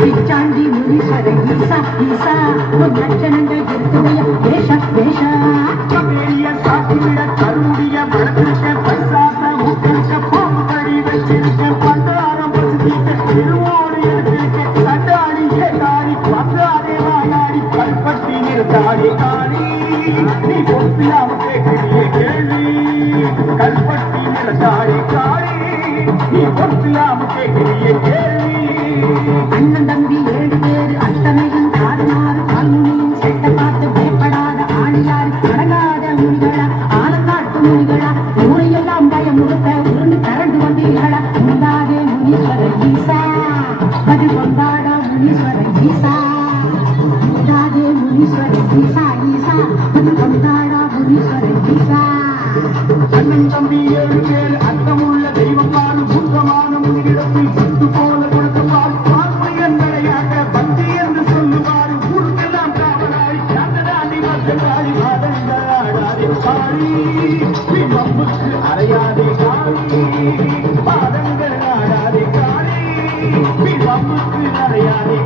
பிச்சாண்டி முனிசரை ஈசா ஈசா உன் லட்சணங்கள் இருக்குதைய தேச தேச வேலிய சாப்பிட கருடைய மனத்திருக்க பைசாச முத்திருக்க போம்படி வச்சிருக்க பண்டாரம் வசதிக்க திருவோடு தாடி தாடி நீ பொறுப்பில்லாம கேட்கிறிய கேள்வி. கல்பட்டி நில தாடி தாடி நீ பொறுப்பில்லாம கேட்கிறிய கேள்வி. அண்ணன் தம்பி ஏழு பேரு தெய்வம் தம்பி ஏழு மேல் அந்தமுள்ள தெய்வம் காணும் புத்தமான முன்கிடமை பந்து போல கொடுத்தவார் பார்வை என்படையாக பந்து என்று சொல்லுவார் ஊருக்கெல்லாம் காவலாளி சாந்தராணி பாதங்களாடாதே பாடி. பிம்பமுக்கு அறையாதே காணி பாதங்கள் காணி பிம்பமுக்கு அறையாதே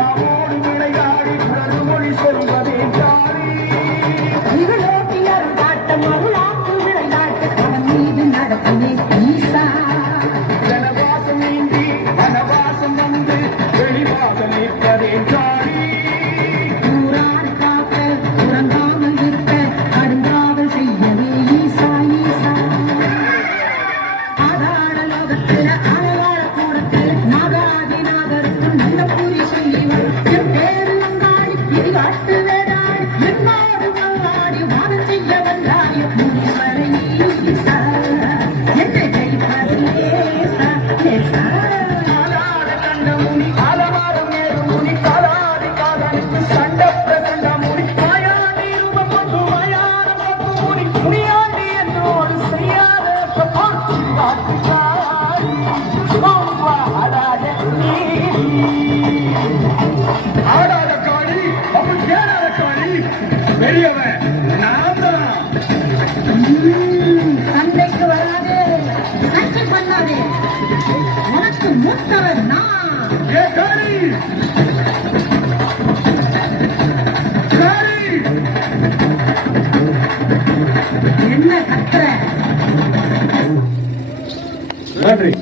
Thank you. சண்டைக்கு வராது சண்டை பண்ணாதே. உனக்கு மூத்தவன் ನೋಡ್ರಿ